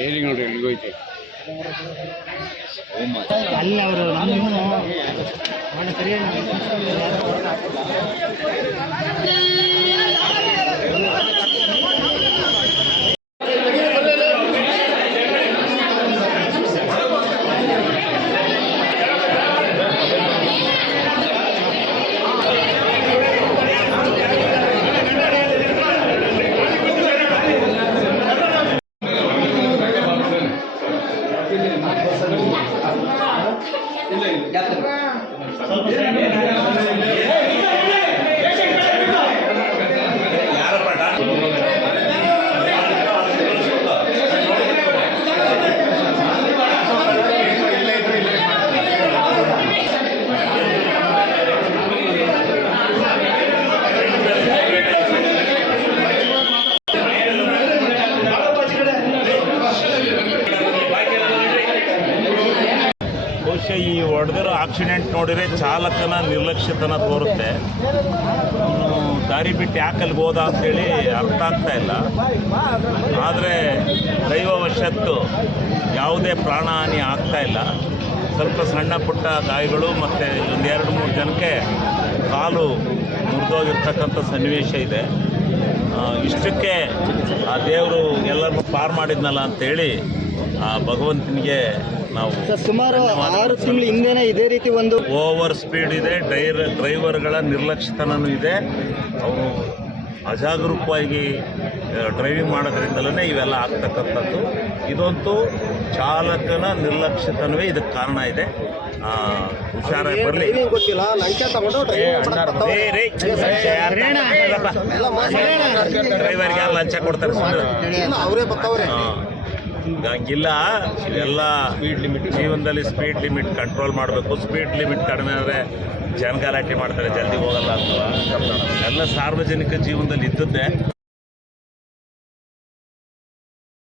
ഏലിങ്ങോട്ട് എഴുതിയിട്ട് അല്ല അവർ നമ്മൾ ശരിയാണ് ಒಳ್ಳೆ ಸರಿಯಾಗಿ ಬಹುಶಃ ಈ ಹೊಡೆದಿರೋ ಆಕ್ಸಿಡೆಂಟ್ ನೋಡಿದರೆ ಚಾಲಕನ ನಿರ್ಲಕ್ಷ್ಯತನ ತೋರುತ್ತೆ. ಅವನು ದಾರಿ ಬಿಟ್ಟು ಯಾಕೆ ಅಲ್ಲಿಗೆ ಹೋದ ಅಂತೇಳಿ ಅರ್ಥ ಆಗ್ತಾ ಇಲ್ಲ. ಆದರೆ ದೈವವಶತ್ತು ಯಾವುದೇ ಪ್ರಾಣಹಾನಿ ಆಗ್ತಾ ಇಲ್ಲ. ಸ್ವಲ್ಪ ಸಣ್ಣ ಪುಟ್ಟ ಗಾಯಗಳು ಮತ್ತು ಒಂದು ಎರಡು ಮೂರು ಜನಕ್ಕೆ ಕಾಲು ಮುರಿದೋಗಿರ್ತಕ್ಕಂಥ ಸನ್ನಿವೇಶ ಇದೆ. ಇಷ್ಟಕ್ಕೆ ಆ ದೇವರು ಎಲ್ಲರನ್ನೂ ಪಾರು ಮಾಡಿದ್ನಲ್ಲ ಅಂತೇಳಿ ಆ ಭಗವಂತನಿಗೆ ನಾವು ಸುಮಾರು ಆರು ತಿಂಗಳು ಹಿಂದೆನೇ ಇದೇ ರೀತಿ ಒಂದು ಓವರ್ ಸ್ಪೀಡ್ ಇದೆ ಡೈರ್ ಡ್ರೈವರ್ಗಳ ನಿರ್ಲಕ್ಷ್ಯತನೂ ಇದೆ ಅವರು ಅಜಾಗರೂಕವಾಗಿ ಡ್ರೈವಿಂಗ್ ಮಾಡೋದ್ರಿಂದಲೇ ಇವೆಲ್ಲ ಆಗ್ತಕ್ಕಂಥದ್ದು ಇದಂತೂ ಚಾಲಕನ ನಿರ್ಲಕ್ಷ್ಯತನವೇ ಇದಕ್ಕೆ ಕಾರಣ ಇದೆ ಹುಷಾರಾಗಿ ಬರಲಿ ಡ್ರೈವರ್ಗೆ ಲಂಚ ಕೊಡ್ತಾರೆ ಸುಮ್ಮನೆ ಅವರೇ ಎಲ್ಲ ಸ್ಪೀಡ್ ಲಿಮಿಟ್ ಜೀವನದಲ್ಲಿ ಸ್ಪೀಡ್ ಲಿಮಿಟ್ ಕಂಟ್ರೋಲ್ ಮಾಡಬೇಕು. ಸ್ಪೀಡ್ ಲಿಮಿಟ್ ಕಡಿಮೆ ಆದರೆ ಜನ ಗಲಾಟೆ ಮಾಡ್ತಾರೆ. ಜಲ್ದಿ ಹೋಗಲ್ಲ ಅಂತ. ಎಲ್ಲ ಸಾರ್ವಜನಿಕ ಜೀವನದಲ್ಲಿ ಇದ್ದದ್ದೇ.